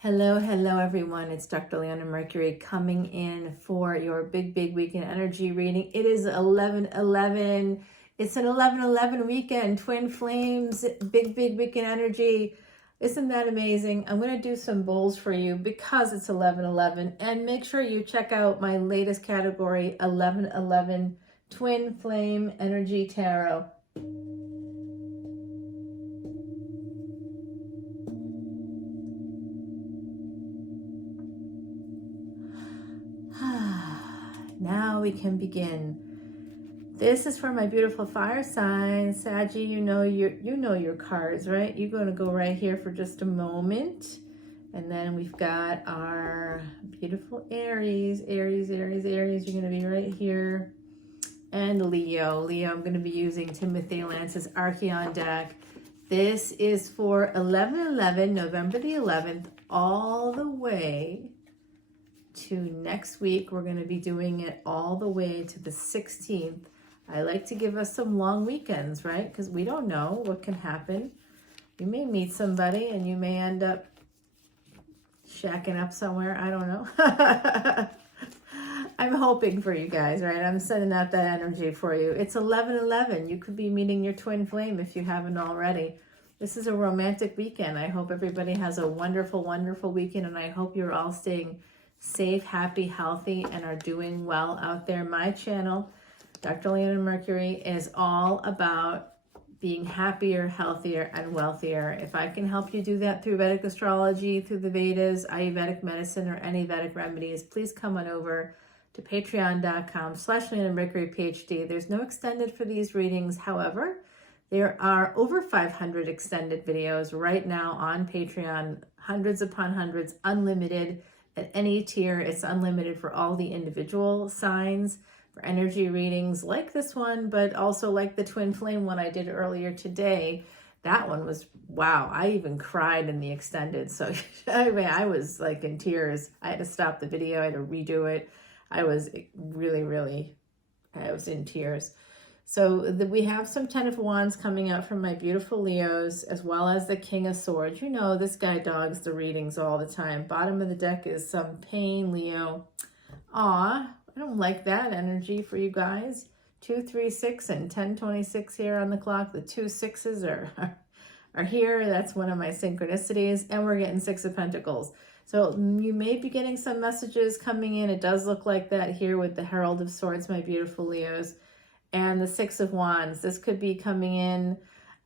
Hello, hello everyone. It's Dr. Leona Mercury coming in for your big weekend energy reading. It is 11/11. It's an 11/11 weekend. Twin flames, big weekend energy. Isn't that amazing? I'm going to do some bowls for you because it's 11/11, and make sure you check out my latest category, 11/11 Twin Flame Energy Tarot. Now we can begin. This is for my beautiful fire sign, Saggy. You know your cards, right? You're going to go right here for just a moment, and then we've got our beautiful Aries. You're going to be right here, and Leo. I'm going to be using Timothy Lance's Archeon deck. This is for 11/11, November the 11th, all the way to next week. We're going to be doing it all the way to the 16th. I like to give us some long weekends, right? Because we don't know what can happen. You may meet somebody and you may end up shacking up somewhere. I don't know. I'm hoping for you guys, right? I'm sending out that energy for you. It's 11/11. You could be meeting your twin flame if you haven't already. This is a romantic weekend. I hope everybody has a wonderful weekend, and I hope you're all staying safe, happy, healthy, and are doing well out there. My channel, Dr. Leona Mercury, is all about being happier, healthier, and wealthier. If I can help you do that through Vedic Astrology, through the Vedas, Ayurvedic medicine, or any Vedic remedies, please come on over to patreon.com/leonamercuryphd. There's no extended for these readings. However, there are over 500 extended videos right now on Patreon, hundreds upon hundreds, unlimited. At any tier, it's unlimited for all the individual signs, for energy readings like this one, but also like the twin flame one I did earlier today. That one was, wow, I even cried in the extended. So I mean, I was like in tears. I had to stop the video. I had to redo it. I was really, I was in tears. So we have some 10 of Wands coming out from my beautiful Leos, as well as the King of Swords. You know, this guy dogs the readings all the time. Bottom of the deck is some pain, Leo. Aw, I don't like that energy for you guys. 2, 3, 6, and 10:26 here on the clock. The 2 6s are here. That's one of my synchronicities. And we're getting 6 of Pentacles. So you may be getting some messages coming in. It does look like that here with the Herald of Swords, my beautiful Leos. And the 6 of Wands. This could be coming in.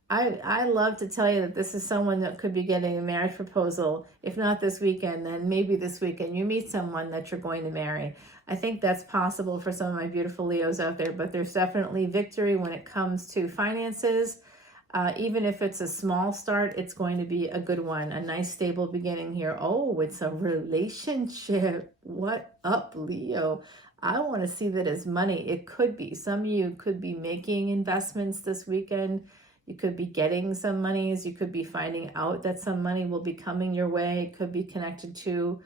I love to tell you that this is someone that could be getting a marriage proposal. If not this weekend, then maybe this weekend you meet someone that you're going to marry. I think that's possible for some of my beautiful Leos out there, but there's definitely victory when it comes to finances. Even if it's a small start, it's going to be a good one. A nice stable beginning here. Oh, it's a relationship. What up, Leo? I want to see that as money. It could be. Some of you could be making investments this weekend. You could be getting some monies. You could be finding out that some money will be coming your way. It could be connected to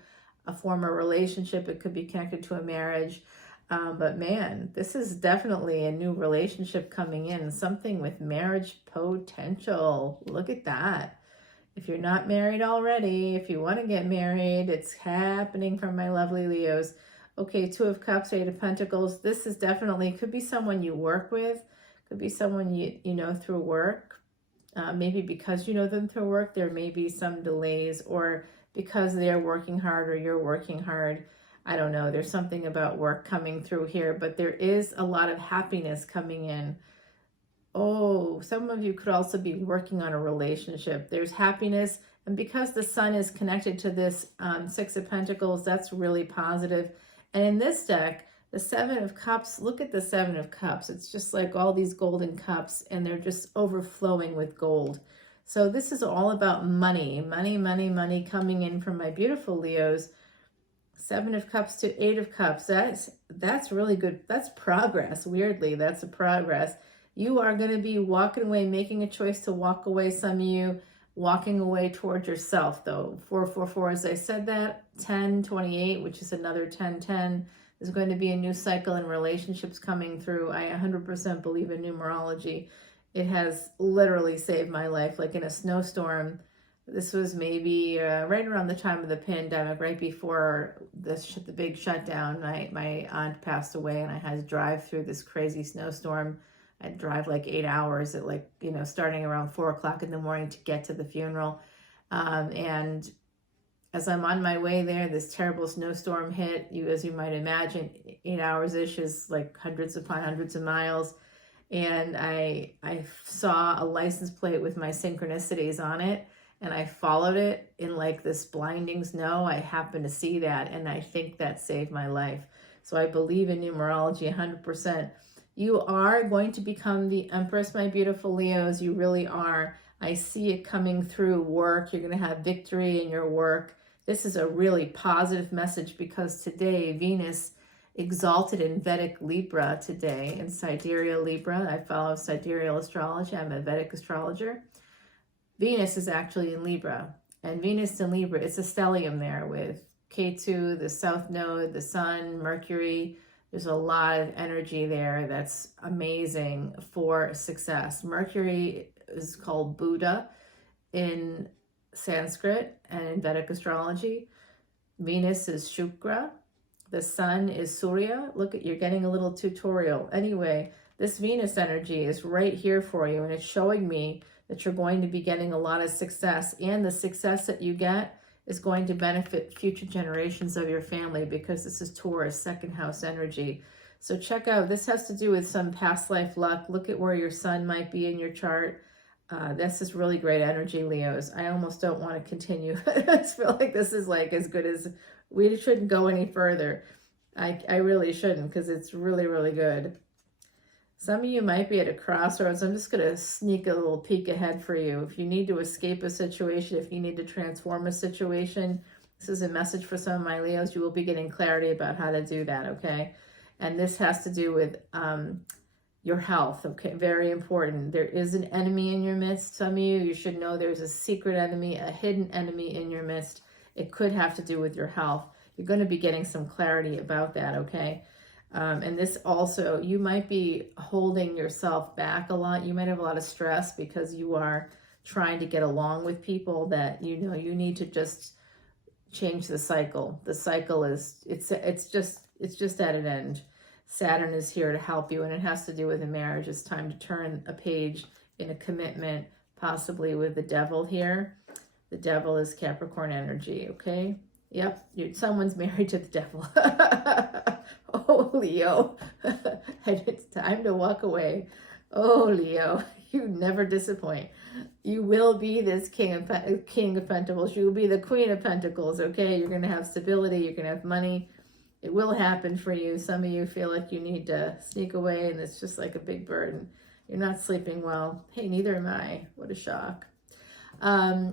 a former relationship. It could be connected to a marriage. But man, this is definitely a new relationship coming in. Something with marriage potential. Look at that. If you're not married already, if you want to get married, it's happening from my lovely Leos. Okay, 2 of Cups, 8 of Pentacles. This is definitely, could be someone you work with. Could be someone you know through work. Maybe because you know them through work, there may be some delays, or because they're working hard or you're working hard. I don't know. There's something about work coming through here, but there is a lot of happiness coming in. Oh, some of you could also be working on a relationship. There's happiness. And because the sun is connected to this 6 of Pentacles, that's really positive. And in this deck, the 7 of Cups, look at the 7 of Cups. It's just like all these golden cups, and they're just overflowing with gold. So this is all about money, money coming in from my beautiful Leos. 7 of Cups to 8 of Cups. That's really good. That's progress. Weirdly, that's a progress. You are going to be walking away, making a choice to walk away. Some of you walking away towards yourself, though. 444, as I said that. 1028, which is another 1010. There's going to be a new cycle in relationships coming through. I 100% believe in numerology. It has literally saved my life. Like in a snowstorm, This was maybe right around the time of the pandemic, right before the big shutdown. My aunt passed away, and I had to drive through this crazy snowstorm. I'd drive like 8 hours at like, starting around 4 o'clock in the morning to get to the funeral. And as I'm on my way there, this terrible snowstorm hit. As you might imagine, 8 hours-ish is like hundreds upon hundreds of miles. And I saw a license plate with my synchronicities on it, and I followed it in like this blinding snow. I happened to see that, and I think that saved my life. So I believe in numerology 100%. You are going to become the Empress, my beautiful Leos. You really are. I see it coming through work. You're going to have victory in your work. This is a really positive message because today Venus exalted in Vedic Libra today, in Sidereal Libra. I follow Sidereal Astrology. I'm a Vedic astrologer. Venus is actually in Libra. And Venus in Libra, it's a stellium there with Ketu, the South Node, the Sun, Mercury. There's a lot of energy there that's amazing for success. Mercury is called Buddha in Sanskrit and in Vedic astrology. Venus is Shukra. The sun is Surya. Look, you're getting a little tutorial. Anyway, this Venus energy is right here for you, and it's showing me that you're going to be getting a lot of success, and the success that you get is going to benefit future generations of your family because this is Taurus, second house energy. So check out, this has to do with some past life luck. Look at where your sun might be in your chart. This is really great energy, Leos. I almost don't want to continue. I feel like this is like as good as, we shouldn't go any further. I really shouldn't because it's really, really good. Some of you might be at a crossroads. I'm just going to sneak a little peek ahead for you. If you need to escape a situation, if you need to transform a situation, this is a message for some of my Leos. You will be getting clarity about how to do that, okay? And this has to do with your health, okay? Very important. There is an enemy in your midst. Some of you should know there's a secret enemy, a hidden enemy in your midst. It could have to do with your health. You're going to be getting some clarity about that, okay? And this also, you might be holding yourself back a lot. You might have a lot of stress because you are trying to get along with people that, you need to just change the cycle. The cycle is, it's just at an end. Saturn is here to help you, and it has to do with a marriage. It's time to turn a page in a commitment, possibly with the devil here. The devil is Capricorn energy, okay? Yep, someone's married to the devil. Oh, Leo, and it's time to walk away. Oh, Leo, you never disappoint. You will be this King of Pentacles. You will be the Queen of Pentacles, okay? You're going to have stability. You're going to have money. It will happen for you. Some of you feel like you need to sneak away, and it's just like a big burden. You're not sleeping well. Hey, neither am I. What a shock.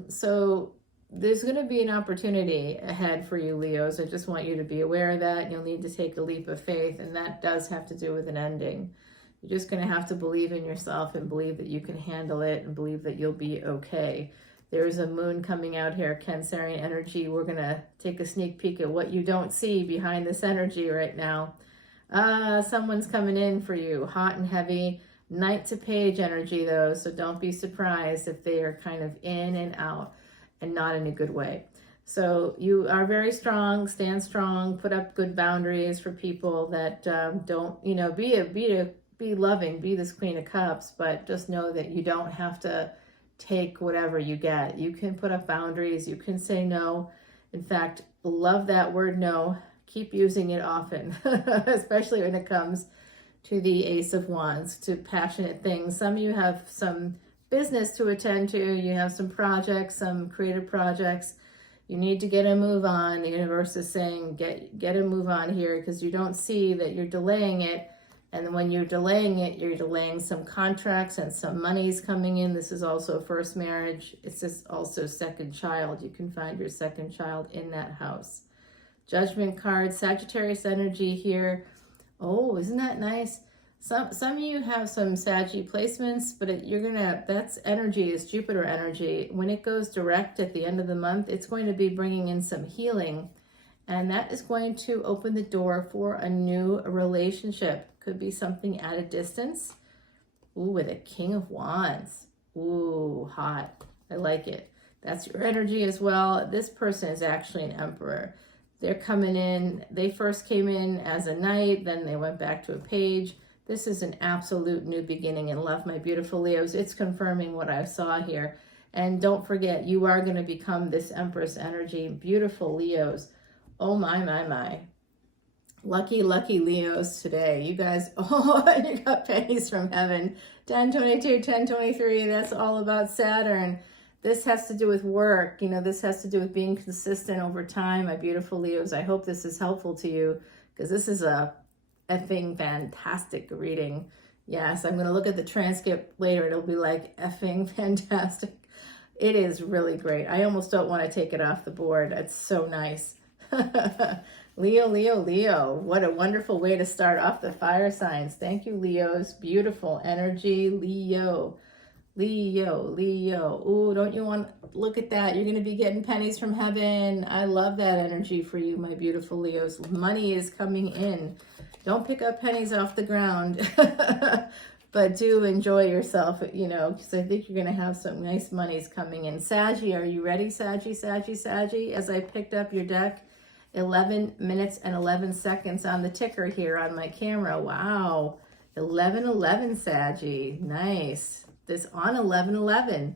So there's going to be an opportunity ahead for you, Leos. I just want you to be aware of that. You'll need to take a leap of faith, and that does have to do with an ending. You're just going to have to believe in yourself and believe that you can handle it and believe that you'll be okay. There's a moon coming out here, Cancerian energy. We're going to take a sneak peek at what you don't see behind this energy right now. Someone's coming in for you, hot and heavy. Knight to page energy, though, so don't be surprised if they are kind of in and out and not in a good way. So you are very strong, stand strong, put up good boundaries for people that don't, be loving, be this Queen of Cups, but just know that you don't have to take whatever you get. You can put up boundaries, you can say no. In fact, love that word no. Keep using it often, especially when it comes to the Ace of Wands, to passionate things. Some of you have some business to attend to. You have some projects, some creative projects. You need to get a move on. The universe is saying, get a move on here, because you don't see that you're delaying it. And when you're delaying it, you're delaying some contracts and some money's coming in. This is also first marriage. It's just also second child. You can find your second child in that house. Judgment card, Sagittarius energy here. Oh, isn't that nice? Some of you have some Saggy placements, but that's energy, is Jupiter energy. When it goes direct at the end of the month, it's going to be bringing in some healing, and that is going to open the door for a new relationship. Could be something at a distance. Ooh, with a King of Wands. Ooh, hot. I like it. That's your energy as well. This person is actually an emperor. They're coming in. They first came in as a knight, then they went back to a page. This is an absolute new beginning in love, my beautiful Leos. It's confirming what I saw here. And don't forget, you are going to become this Empress energy. Beautiful Leos. Oh my, my, my. Lucky, lucky Leos today. You guys, oh, you got pennies from heaven. 1022, 1023, that's all about Saturn. This has to do with work. You know, this has to do with being consistent over time, my beautiful Leos. I hope this is helpful to you because this is a effing fantastic reading. Yes, I'm going to look at the transcript later. It'll be like effing fantastic. It is really great. I almost don't want to take it off the board. It's so nice. Leo, Leo, Leo. What a wonderful way to start off the fire signs. Thank you, Leos. Beautiful energy, Leo. Leo, Leo. Ooh, don't you want to look at that? You're going to be getting pennies from heaven. I love that energy for you, my beautiful Leos. Money is coming in. Don't pick up pennies off the ground, but do enjoy yourself, you know, because I think you're going to have some nice monies coming in. Saggy, are you ready, Saggy, Saggy, Saggy? As I picked up your deck, 11 minutes and 11 seconds on the ticker here on my camera. Wow, 11:11, Saggy. Nice. This on 11:11.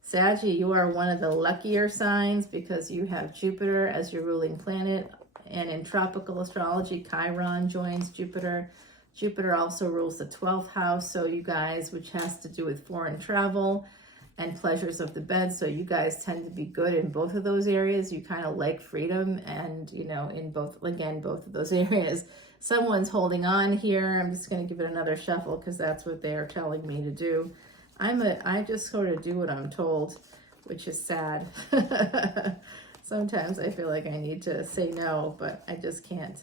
Saggy, you are one of the luckier signs because you have Jupiter as your ruling planet. And in tropical astrology, Chiron joins Jupiter. Jupiter also rules the 12th house. So you guys, which has to do with foreign travel and pleasures of the bed. So you guys tend to be good in both of those areas. You kind of like freedom and, you know, in both, again, both of those areas. Someone's holding on here. I'm just going to give it another shuffle because that's what they are telling me to do. I just sort of do what I'm told, which is sad. Sometimes I feel like I need to say no, but I just can't.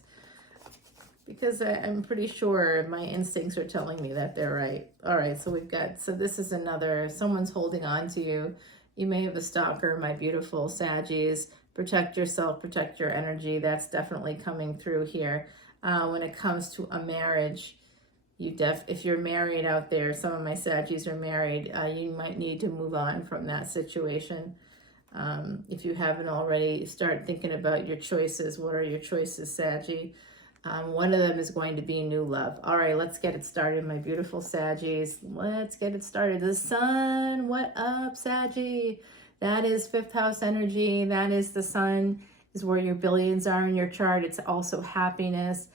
Because I'm pretty sure my instincts are telling me that they're right. All right, so we've got, so this is another, someone's holding on to you. You may have a stalker, my beautiful Saggies. Protect yourself, protect your energy. That's definitely coming through here. When it comes to a marriage, if you're married out there, some of my Saggies are married, you might need to move on from that situation. If you haven't already, start thinking about your choices. What are your choices, Saggy? One of them is going to be new love. All right, let's get it started, my beautiful Saggies. Let's get it started. The sun, what up, Saggy? That is 5th house energy. That is the sun, is where your billions are in your chart. It's also happiness.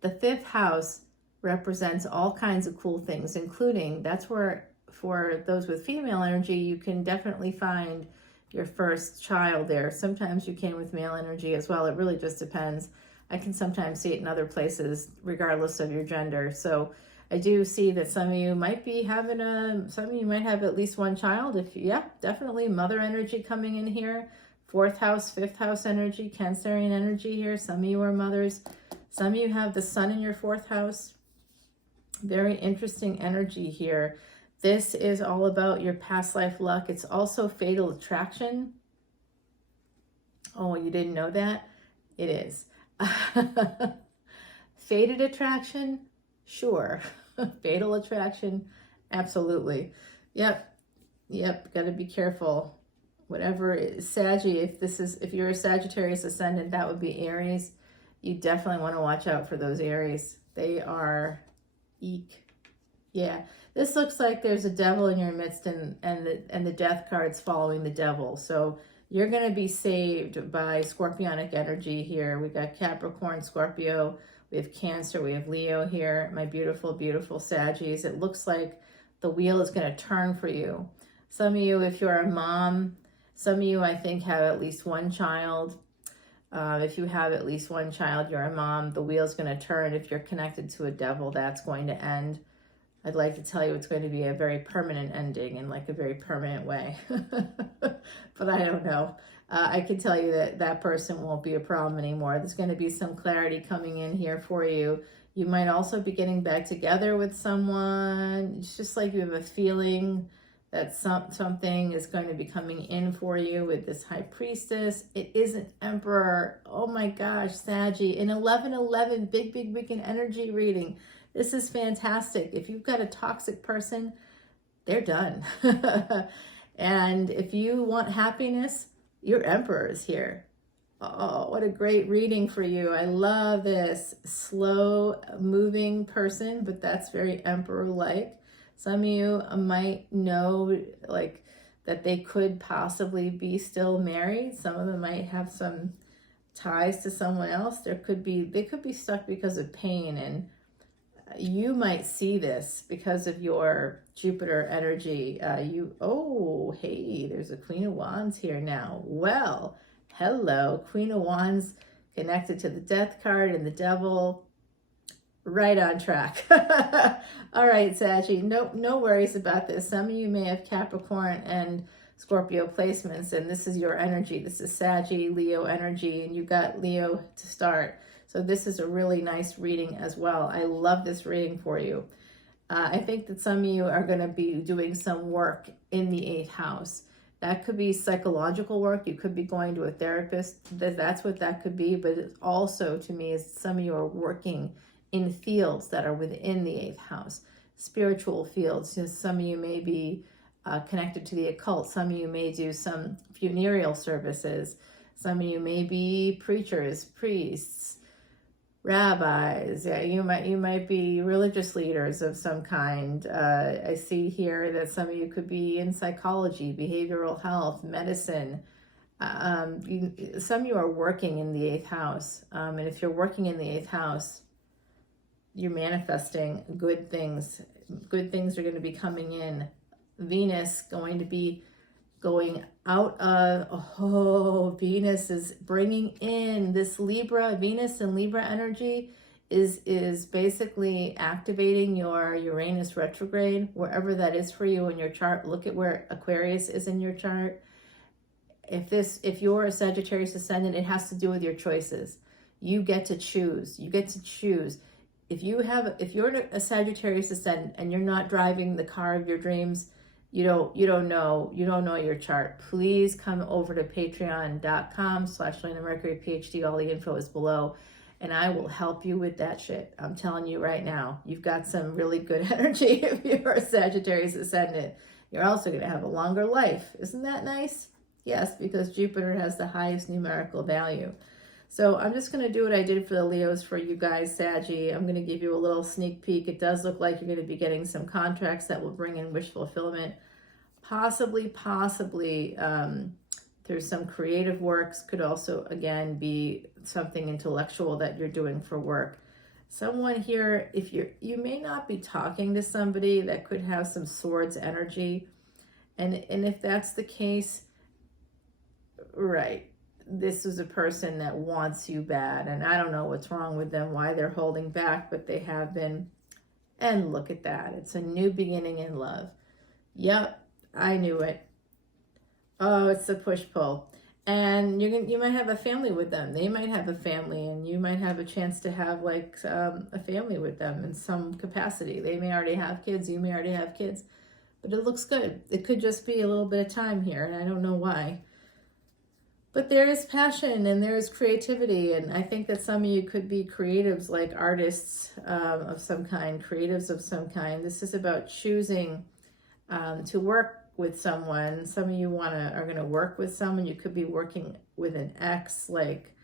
The 5th house represents all kinds of cool things, including, that's where, for those with female energy, you can definitely find your first child there. Sometimes you can with male energy as well. It really just depends. I can sometimes see it in other places, regardless of your gender. So I do see that some of you might be having some of you might have at least one child. Yeah, definitely mother energy coming in here. 4th house, 5th house energy, Cancerian energy here. Some of you are mothers. Some of you have the sun in your 4th house. Very interesting energy here. This is all about your past life luck. It's also fatal attraction. Oh, you didn't know that? It is. Fated attraction? Sure. Fatal attraction? Absolutely. Yep. Got to be careful. Whatever is Saggy, if you're a Sagittarius ascendant, that would be Aries. You definitely want to watch out for those Aries. They are eek. Yeah. This looks like there's a devil in your midst and the death card's following the devil. So you're going to be saved by Scorpionic energy here. We got Capricorn, Scorpio, we have Cancer, we have Leo here. My beautiful, beautiful Saggies. It looks like the wheel is going to turn for you. Some of you, if you're a mom, some of you, I think, have at least one child. If you have at least one child, you're a mom. The wheel's going to turn. If you're connected to a devil, that's going to end. I'd like to tell you it's going to be a very permanent ending in like a very permanent way. But I don't know. I can tell you that that person won't be a problem anymore. There's going to be some clarity coming in here for you. You might also be getting back together with someone. It's just like you have a feeling that something is going to be coming in for you with this High Priestess. It is an Emperor. Oh my gosh, Saggy. An 11-11, big weekend energy reading. This is fantastic. If you've got a toxic person, they're done. And if you want happiness, your Emperor is here. Oh, what a great reading for you. I love this. Slow moving person, but that's very Emperor-like. Some of you might know like that they could possibly be still married. Some of them might have some ties to someone else. They could be stuck because of pain, and you might see this because of your Jupiter energy. Oh, hey, there's a Queen of Wands here now. Well, hello, Queen of Wands connected to the Death card and the Devil. Right on track. All right, Saggy, no worries about this. Some of you may have Capricorn and Scorpio placements, and this is your energy. This is Saggy, Leo energy, and you got Leo to start. So this is a really nice reading as well. I love this reading for you. I think that some of you are going to be doing some work in the 8th house. That could be psychological work. You could be going to a therapist. That's what that could be. But it also, to me, is some of you are working in fields that are within the 8th house, spiritual fields. Some of you may be connected to the occult. Some of you may do some funereal services. Some of you may be preachers, priests, rabbis. Yeah, you might be religious leaders of some kind. I see here that some of you could be in psychology, behavioral health, medicine. Some of you are working in the 8th house. And if you're working in the 8th house, you're manifesting good things. Good things are going to be coming in. Venus going to be going out of, Venus is bringing in this Libra, Venus and Libra energy is basically activating your Uranus retrograde, wherever that is for you in your chart. Look at where Aquarius is in your chart. If you're a Sagittarius ascendant, it has to do with your choices. You get to choose. You get to choose. If you're a Sagittarius ascendant and you're not driving the car of your dreams, you don't know your chart. Please come over to patreon.com/leonamercuryphd. All the info is below, and I will help you with that shit. I'm telling you right now, you've got some really good energy if you're a Sagittarius ascendant. You're also going to have a longer life. Isn't that nice? Yes, because Jupiter has the highest numerical value. So I'm just going to do what I did for the Leos for you guys, Saggy. I'm going to give you a little sneak peek. It does look like you're going to be getting some contracts that will bring in wish fulfillment. Possibly through some creative works. Could also, again, be something intellectual that you're doing for work. Someone here, you may not be talking to somebody that could have some swords energy. And if that's the case, right. This is a person that wants you bad, and I don't know what's wrong with them, why they're holding back, but they have been. And look at that. It's a new beginning in love. Yep, I knew it. Oh, it's the push-pull. And you might have a family with them. They might have a family, and you might have a chance to have like a family with them in some capacity. They may already have kids. You may already have kids. But it looks good. It could just be a little bit of time here, and I don't know why. But there is passion and there is creativity, and I think that some of you could be creatives, like artists of some kind, creatives of some kind. This is about choosing to work with someone. Some of you are going to work with someone. You could be working with an ex, like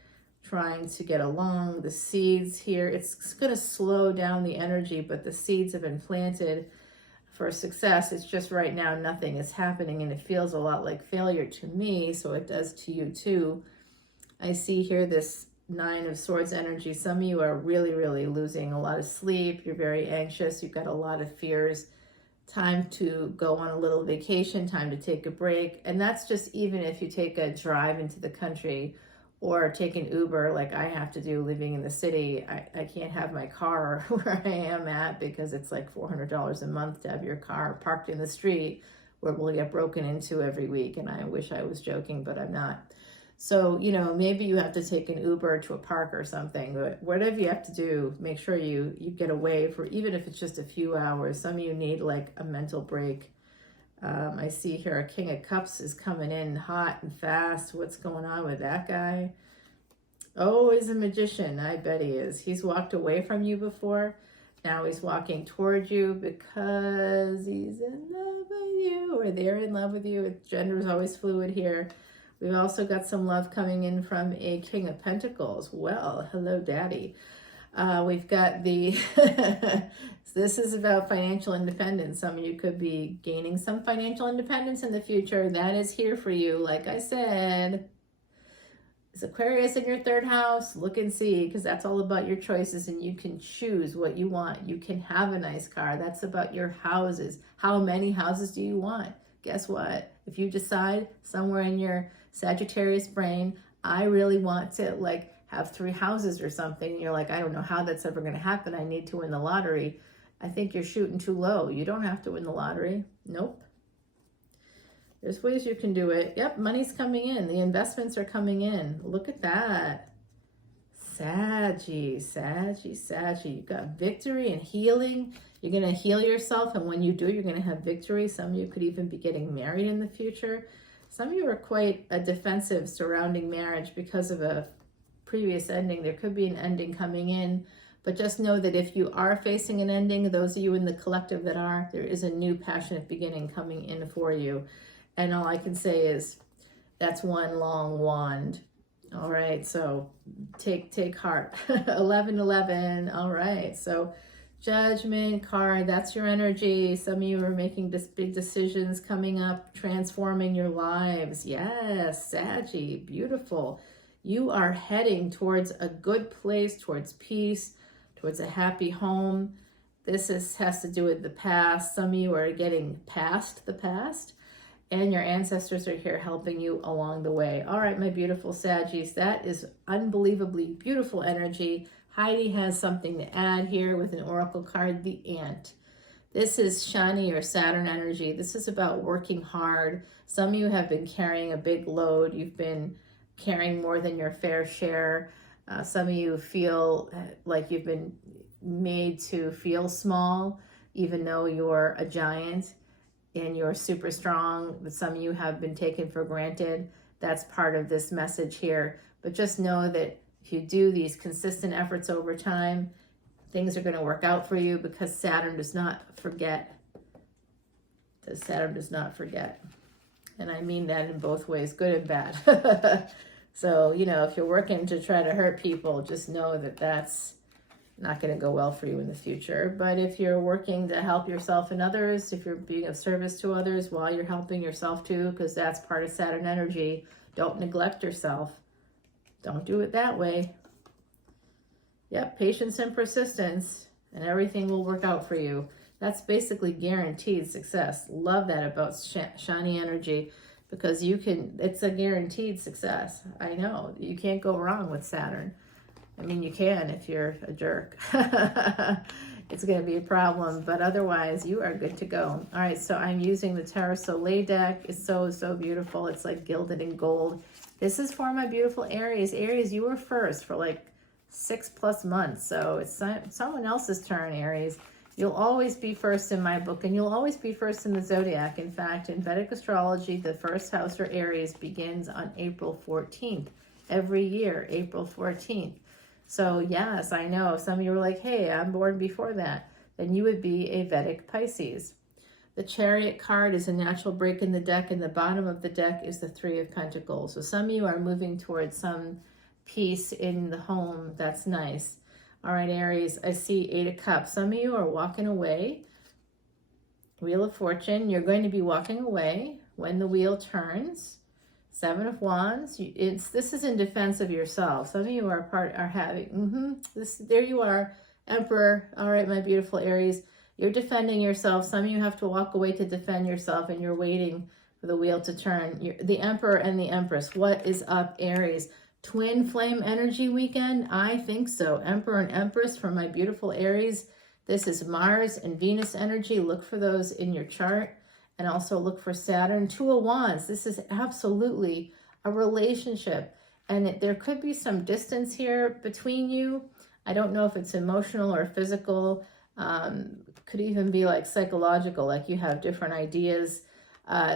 trying to get along. The seeds here, it's going to slow down the energy, but the seeds have been planted for success. It's just right now nothing is happening, and it feels a lot like failure to me, so it does to you too. I see here this 9 of Swords energy. Some of you are really, really losing a lot of sleep. You're very anxious. You've got a lot of fears. Time to go on a little vacation, time to take a break. And that's just even if you take a drive into the country or take an Uber like I have to do living in the city. I can't have my car where I am at because it's like $400 a month to have your car parked in the street where we'll get broken into every week. And I wish I was joking, but I'm not. So, maybe you have to take an Uber to a park or something, but whatever you have to do, make sure you get away for, even if it's just a few hours. Some of you need like a mental break. I see here a King of Cups is coming in hot and fast. What's going on with that guy? Oh, he's a magician. I bet he is. He's walked away from you before. Now he's walking toward you because he's in love with you, or they're in love with you. Gender is always fluid here. We've also got some love coming in from a King of Pentacles. Well, hello, Daddy. We've got the, this is about financial independence. Some of you could be gaining some financial independence in the future. That is here for you. Like I said, is Aquarius in your third house? Look and see, because that's all about your choices, and you can choose what you want. You can have a nice car. That's about your houses. How many houses do you want? Guess what? If you decide somewhere in your Sagittarius brain, I really want to like have 3 houses or something, and you're like, I don't know how that's ever going to happen. I need to win the lottery. I think you're shooting too low. You don't have to win the lottery. Nope. There's ways you can do it. Yep, money's coming in. The investments are coming in. Look at that. Saggy. You've got victory and healing. You're going to heal yourself, and when you do, you're going to have victory. Some of you could even be getting married in the future. Some of you are quite defensive surrounding marriage because of a previous ending. There could be an ending coming in, but just know that if you are facing an ending, those of you in the collective that are, there is a new passionate beginning coming in for you. And all I can say is that's one long wand. All right, so take heart. 1111. All right, so Judgment card, that's your energy. Some of you are making big decisions coming up, transforming your lives. Yes, Saggy, beautiful. You are heading towards a good place, towards peace, towards a happy home. This has to do with the past. Some of you are getting past the past, and your ancestors are here helping you along the way. All right, my beautiful Saggies, that is unbelievably beautiful energy. Heidi has something to add here with an oracle card, the Ant. This is Shani or Saturn energy. This is about working hard. Some of you have been carrying a big load. You've been carrying more than your fair share. Some of you feel like you've been made to feel small, even though you're a giant and you're super strong. But some of you have been taken for granted. That's part of this message here. But just know that if you do these consistent efforts over time, things are going to work out for you, because Saturn does not forget. Saturn does not forget. And I mean that in both ways, good and bad. So, you know, if you're working to try to hurt people, just know that that's not going to go well for you in the future. But if you're working to help yourself and others, if you're being of service to others while you're helping yourself too, because that's part of Saturn energy, don't neglect yourself. Don't do it that way. Yep, patience and persistence, and everything will work out for you. That's basically guaranteed success. Love that about Shani energy, because you can, it's a guaranteed success. I know, you can't go wrong with Saturn. I mean, you can if you're a jerk. It's going to be a problem, but otherwise you are good to go. All right, so I'm using the Tarot Soleil deck. It's so beautiful. It's like gilded in gold. This is for my beautiful Aries. Aries, you were first for like 6+ months. So it's someone else's turn, Aries. You'll always be first in my book, and you'll always be first in the zodiac. In fact, in Vedic Astrology, the first house for Aries begins on April 14th. Every year, April 14th. So yes, I know some of you were like, hey, I'm born before that. Then you would be a Vedic Pisces. The Chariot card is a natural break in the deck, and the bottom of the deck is the Three of Pentacles. So some of you are moving towards some peace in the home. That's nice. All right, Aries, I see 8 of Cups. Some of you are walking away. Wheel of Fortune, you're going to be walking away when the wheel turns. 7 of Wands, this is in defense of yourself. Some of you are having, there you are, Emperor. All right, my beautiful Aries, you're defending yourself. Some of you have to walk away to defend yourself, and you're waiting for the wheel to turn. The Emperor and the Empress, what is up, Aries? Twin flame energy weekend? I think so. Emperor and Empress for my beautiful Aries. This is Mars and Venus energy. Look for those in your chart. And also look for Saturn. 2 of Wands. This is absolutely a relationship. And there could be some distance here between you. I don't know if it's emotional or physical. Could even be like psychological, like you have different ideas.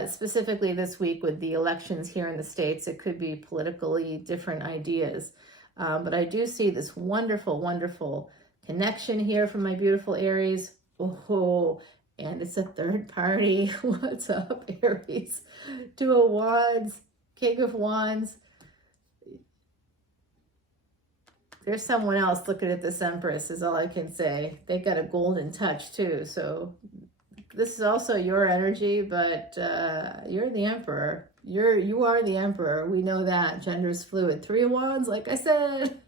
Specifically this week with the elections here in the States, it could be politically different ideas. But I do see this wonderful, wonderful connection here from my beautiful Aries. Oh, and it's a third party. What's up, Aries? Two of Wands, King of Wands. There's someone else looking at this Empress is all I can say. They got a golden touch too. So this is also your energy, but you're the Emperor. You are the Emperor. We know that. Gender is fluid. Three of Wands, like I said.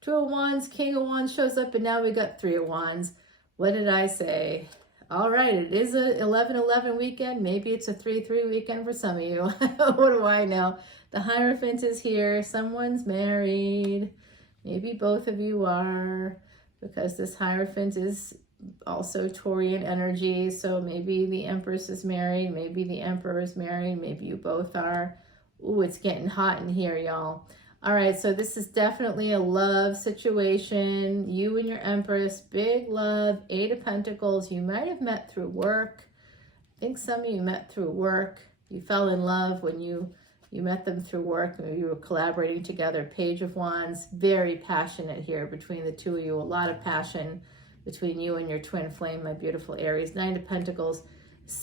Two of Wands, King of Wands shows up, and now we got Three of Wands. What did I say? All right, it is a 11-11 weekend. Maybe it's a 3-3 weekend for some of you. What do I know? The Hierophant is here. Someone's married. Maybe both of you are, because this Hierophant is also Taurian energy. So maybe the Empress is married. Maybe the Emperor is married. Maybe you both are. Ooh, it's getting hot in here, y'all. All right, so this is definitely a love situation. You and your Empress, big love, Eight of Pentacles. You might have met through work. I think some of you met through work. You fell in love when you met them through work. Maybe you were collaborating together. Page of Wands, very passionate here between the two of you. A lot of passion between you and your twin flame, my beautiful Aries. Nine of Pentacles.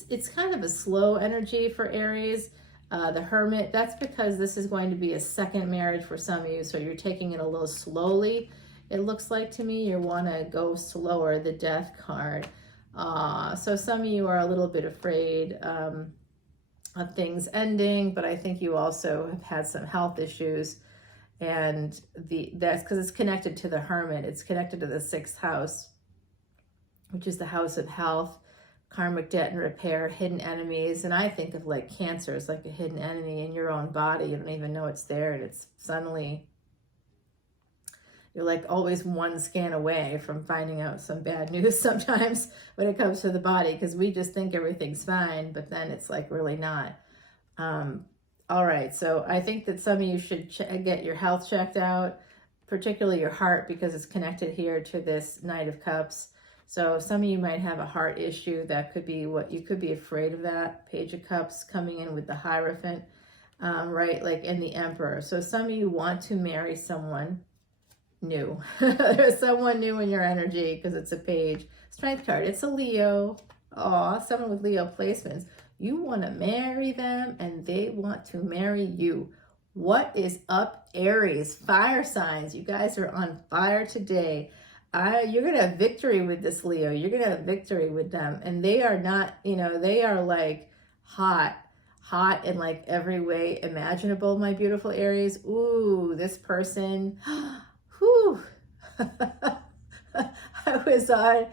It's kind of a slow energy for Aries. The Hermit, that's because this is going to be a second marriage for some of you, so you're taking it a little slowly. It looks like to me you want to go slower, the Death card. So some of you are a little bit afraid of things ending, but I think you also have had some health issues, and that's because it's connected to the Hermit. It's connected to the 6th house, which is the house of health, karmic debt and repair, hidden enemies. And I think of like cancer as like a hidden enemy in your own body. You don't even know it's there, and it's suddenly, you're like always one scan away from finding out some bad news sometimes when it comes to the body, because we just think everything's fine, but then it's like really not. All right, so I think that some of you should get your health checked out, particularly your heart, because it's connected here to this Knight of Cups. So some of you might have a heart issue. That could be what you could be afraid of. That Page of Cups coming in with the Hierophant, right? Like in the Emperor. So some of you want to marry someone new. There's someone new in your energy because it's a Page. Strength card. It's a Leo. Aw, someone with Leo placements. You want to marry them and they want to marry you. What is up, Aries? Fire signs. You guys are on fire today. You're going to have victory with this Leo. You're going to have victory with them. And they are not, they are like hot in like every way imaginable, my beautiful Aries. Ooh, this person, whew. I was on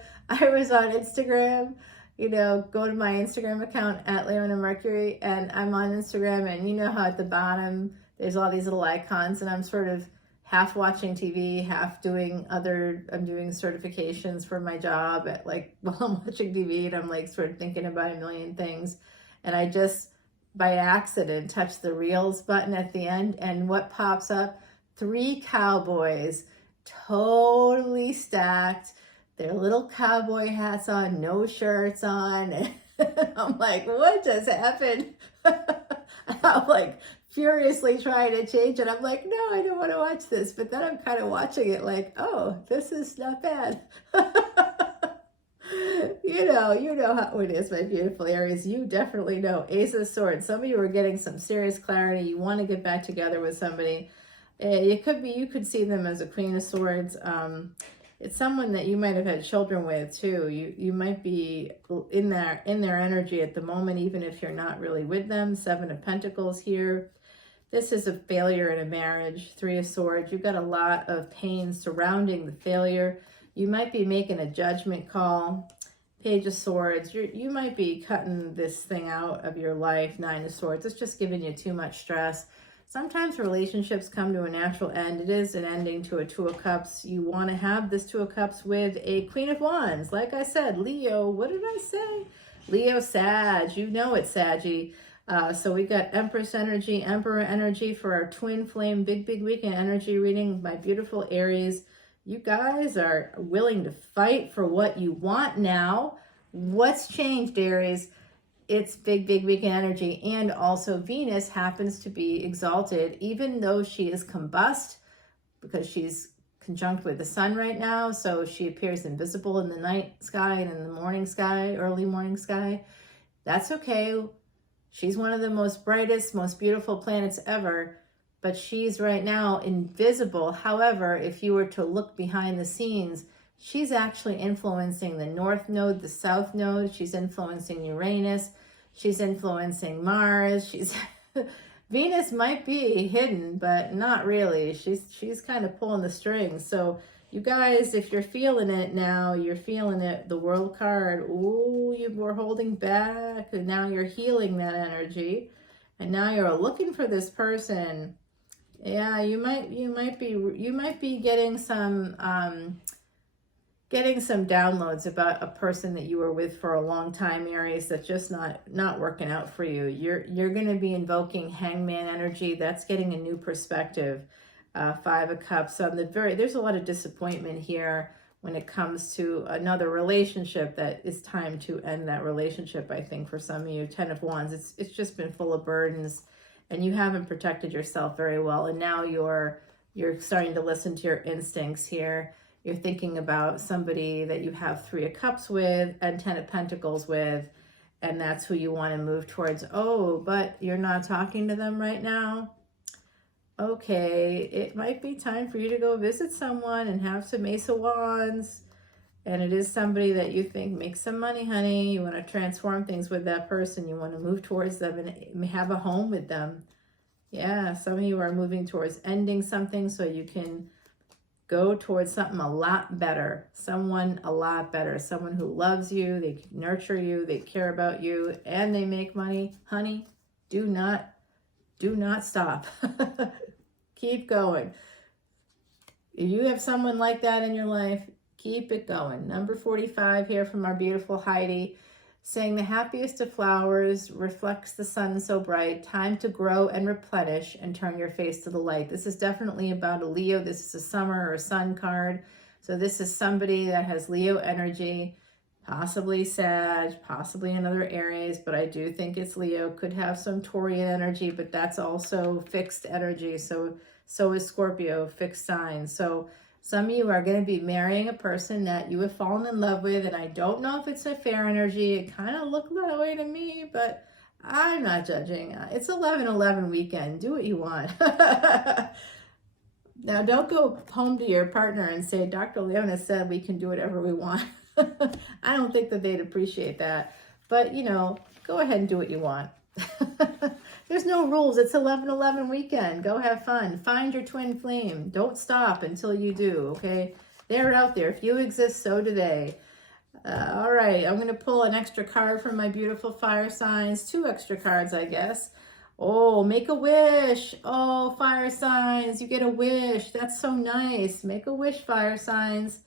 Instagram, go to my Instagram account at Leona Mercury, and I'm on Instagram, and you know how at the bottom, there's all these little icons, and I'm sort of half watching TV, half doing I'm doing certifications for my job while I'm watching TV, and I'm like sort of thinking about a million things. And I just by accident touched the Reels button at the end, and what pops up? 3 cowboys, totally stacked, their little cowboy hats on, no shirts on. And I'm like, what just happened? I'm like furiously trying to change it. I'm like, no, I don't want to watch this. But then I'm kind of watching it like, oh, this is not bad. You know how it is, my beautiful Aries. You definitely know. Ace of Swords. Some of you are getting some serious clarity. You want to get back together with somebody. You could see them as a Queen of Swords. It's someone that you might have had children with too. You might be in their energy at the moment, even if you're not really with them. 7 of Pentacles here. This is a failure in a marriage. 3 of Swords. You've got a lot of pain surrounding the failure. You might be making a judgment call. Page of Swords. You might be cutting this thing out of your life. 9 of Swords. It's just giving you too much stress. Sometimes relationships come to a natural end. It is an ending to a 2 of Cups. You want to have this 2 of Cups with a Queen of Wands. Like I said, Leo, what did I say? Leo, Sag. You know it's Saggy. So we've got Empress energy, Emperor energy for our twin flame, big weekend energy reading. My beautiful Aries, you guys are willing to fight for what you want now. What's changed, Aries? It's big weekend energy. And also Venus happens to be exalted, even though she is combust, because she's conjunct with the sun right now, so she appears invisible in the night sky and in the morning sky, early morning sky. That's okay. She's one of the most brightest, most beautiful planets ever, but she's right now invisible. However, if you were to look behind the scenes, she's actually influencing the North Node, the South Node. She's influencing Uranus. She's influencing Mars. Venus might be hidden, but not really. She's kind of pulling the strings. So you guys, if you're feeling it now, you're feeling it. The World card, ooh, you were holding back, and now you're healing that energy, and now you're looking for this person. Yeah, you might be getting some downloads about a person that you were with for a long time, Aries, that's just not working out for you. You're going to be invoking Hangman energy. That's getting a new perspective. 5 of Cups. So there's a lot of disappointment here when it comes to another relationship that it's time to end that relationship, I think, for some of you. 10 of Wands. It's just been full of burdens, and you haven't protected yourself very well. And now you're starting to listen to your instincts here. You're thinking about somebody that you have 3 of Cups with and 10 of Pentacles with, and that's who you want to move towards. Oh, but you're not talking to them right now. Okay, it might be time for you to go visit someone and have some Ace of Wands. And it is somebody that you think makes some money, honey. You want to transform things with that person. You want to move towards them and have a home with them. Yeah, some of you are moving towards ending something so you can go towards something a lot better. Someone a lot better. Someone who loves you, they nurture you, they care about you, and they make money. Honey, do not stop. Keep going. If you have someone like that in your life, keep it going. Number 45 here from our beautiful Heidi, saying the happiest of flowers reflects the sun so bright. Time to grow and replenish and turn your face to the light. This is definitely about a Leo. This is a summer or sun card. So this is somebody that has Leo energy, possibly Sag, possibly another Aries, but I do think it's Leo. Could have some Taurian energy, but that's also fixed energy. So is Scorpio, fixed sign. So some of you are going to be marrying a person that you have fallen in love with, and I don't know if it's a fair energy. It kind of looked that way to me, but I'm not judging. It's 11/11 weekend. Do what you want. Now, don't go home to your partner and say, Dr. Leona said we can do whatever we want. I don't think that they'd appreciate that. But, go ahead and do what you want. There's no rules. It's 11/11 weekend. Go have fun. Find your twin flame. Don't stop until you do, okay? They're out there. If you exist, so do they. All right. I'm going to pull an extra card from my beautiful fire signs. 2 extra cards, I guess. Oh, make a wish. Oh, fire signs. You get a wish. That's so nice. Make a wish, fire signs.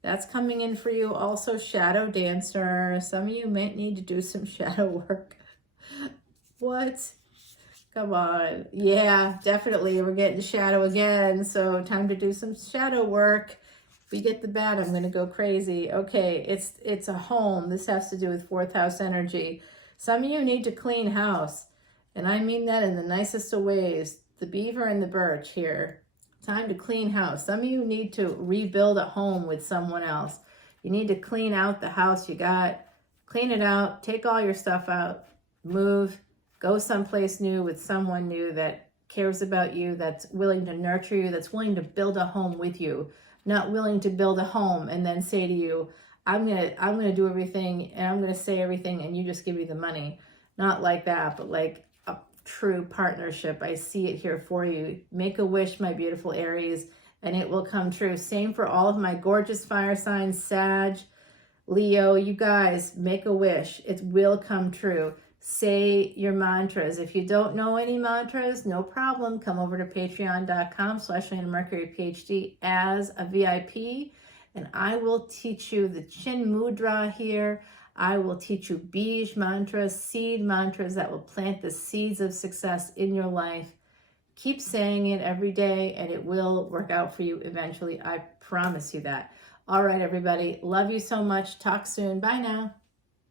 That's coming in for you. Also, shadow dancer. Some of you might need to do some shadow work. What? Come on. Yeah, definitely. We're getting shadow again. So time to do some shadow work. If we get the bad, I'm going to go crazy. Okay, it's a home. This has to do with 4th house energy. Some of you need to clean house. And I mean that in the nicest of ways. The beaver and the birch here. Time to clean house. Some of you need to rebuild a home with someone else. You need to clean out the house you got. Clean it out. Take all your stuff out. Move. Go someplace new with someone new that cares about you, that's willing to nurture you, that's willing to build a home with you. Not willing to build a home and then say to you, I'm gonna do everything and I'm gonna say everything and you just give me the money. Not like that, but like a true partnership. I see it here for you. Make a wish, my beautiful Aries, and it will come true. Same for all of my gorgeous fire signs, Sag, Leo. You guys, make a wish. It will come true. Say your mantras. If you don't know any mantras, no problem. Come over to patreon.com/leonamercuryphd as a VIP, and I will teach you the Chin Mudra here. I will teach you Bij mantras, seed mantras that will plant the seeds of success in your life. Keep saying it every day, and it will work out for you eventually. I promise you that. All right, everybody. Love you so much. Talk soon. Bye now.